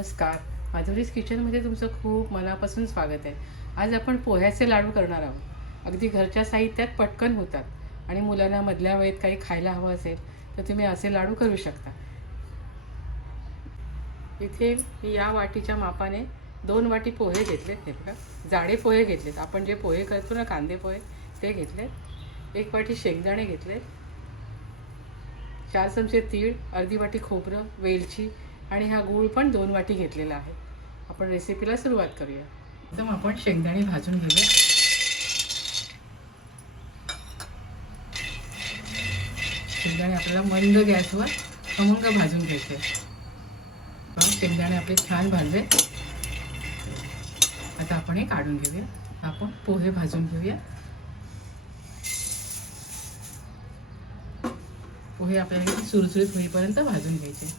नमस्कार, माधुरीज किचनमध्ये तुमचं खूप मनापासून स्वागत आहे. आज आपण पोह्याचे लाडू करणार आहोत. अगदी घरच्या साहित्यात पटकन होतात आणि मुलांना मधल्या वेळेत काही खायला हवं असेल तर तुम्ही असे लाडू करू शकता. इथे मी या वाटीच्या मापाने 2 वाटी पोहे घेतलेत. हे बघा, जाडे पोहे घेतलेत. आपण जे पोहे करतो ना, कांदे पोहे, ते घेतलेत. 1 वाटी शेंगदाणे घेतलेत, 4 चमचे तीळ, अर्धी वाटी खोबरं, वेलची आणि हा गूळ पण 2 वाटी घेतलेला आहे. आपण रेसिपीला सुरुवात करूया. एकदम आपण शेंगदाणे भाजून घेऊया. शेंगदाणे आपल्याला मंद गॅसवर खमंग भाजून घ्यायचे. शेंगदाणे आपले छान भाजले. आता आपण हे काढून घेऊया. आपण पोहे भाजून घेऊया. पोहे आपल्याला सुरसुरीत होईपर्यंत भाजून घ्यायचे.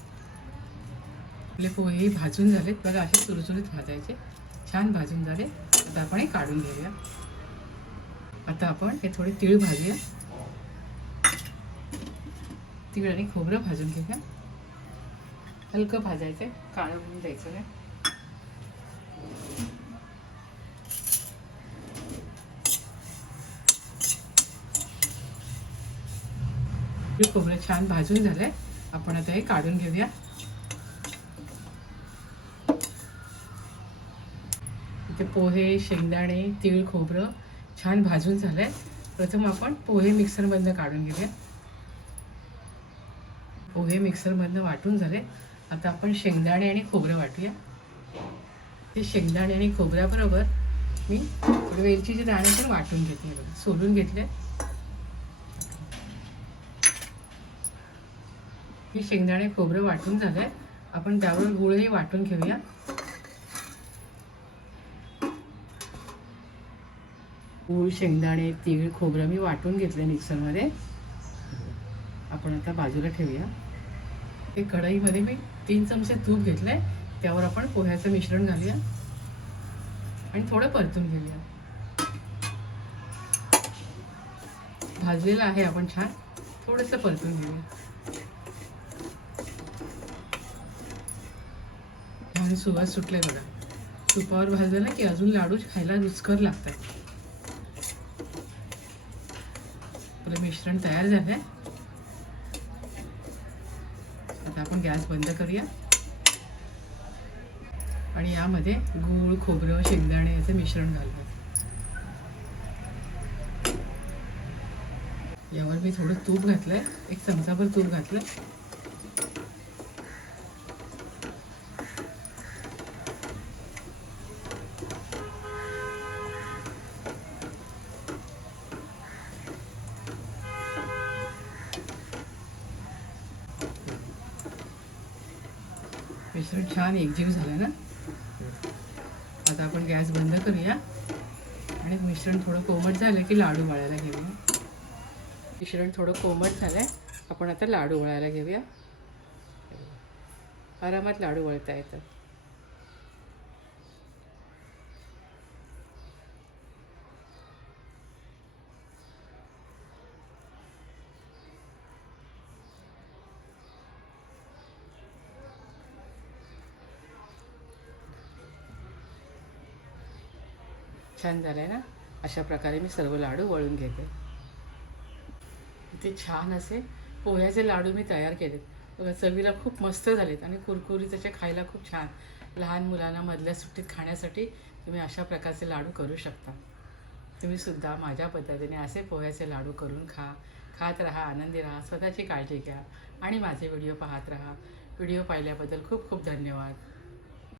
आपले पोहे भाजून झालेत बघा, असे सुरसुरीत भाजायचे. छान भाजून झाले. आता आपण हे काढून घेऊया. आता आपण हे थोडे तीळ भाजूया. तीळ आणि खोबरं भाजून घेऊया. हलकं भाजायचं, काळं होऊन द्यायचं नाही. खोबरं छान भाजून झालंय. आपण आता हे काढून घेऊया. इथे पोहे, शेंगदाणे, तीळ, खोबरं छान भाजून झालंय. प्रथम आपण पोहे मिक्सरमधनं काढून घेऊया. पोहे मिक्सरमधनं वाटून झाले. आता आपण शेंगदाणे आणि खोबरं वाटूया. ते शेंगदाणे आणि खोबऱ्याबरोबर मी वेलचीचे दाणे पण वाटून घेतले बघा, सोलून घेतले. हे शेंगदाणे खोबरं वाटून झालंय. आपण त्यावर गूळही वाटून घेऊया. गूळ, शेंगदाणे, तीळ, खोबरं मी वाटून घेतले मिक्सरमध्ये. आपण आता बाजूला ठेवूया. ते कढईमध्ये मी 3 चमचे तूप घेतलंय. त्यावर आपण पोह्याचं मिश्रण घालूया आणि थोडं परतून घेऊया. भाजलेलं आहे आपण छान. थोडंसं परतून घेऊया. छान सुवास सुटलाय बघा. तुपावर भाजलं ना की अजून लाडू खायला रुचकर लागतात. आपलं मिश्रण तयार झालंय. आता आपण गॅस बंद करूया आणि यामध्ये गूळ, खोबरं, शेंगदाणे याचं मिश्रण घालूया. यावर मी थोडं तूप घातलंय, 1 चमचाभर तूप घातलंय. मिश्रण छान एकजीव झालं ना. आता आपण गॅस बंद करूया आणि मिश्रण थोडं कोमट झालं की लाडू वळायला घेऊया. मिश्रण थोडं कोमट झालंय. आपण आता लाडू वळायला घेऊया. आरामात लाडू वळता येतात. छान झालंय ना. अशा प्रकारे मी सर्व लाडू वळून घेते. इथे छान असे पोह्याचे लाडू मी तयार केलेत बघा. चवीला खूप मस्त झालेत आणि कुरकुरीत असे खायला खूप छान. लहान मुलांना मधल्या सुट्टीत खाण्यासाठी तुम्ही अशा प्रकारचे लाडू करू शकता. तुम्ही सुद्धा माझ्या पद्धतीने असे पोह्याचे लाडू करून खात राहा, आनंदी राहा, स्वतःची काळजी घ्या आणि माझे व्हिडिओ पाहत राहा. व्हिडिओ पाहिल्याबद्दल खूप खूप धन्यवाद.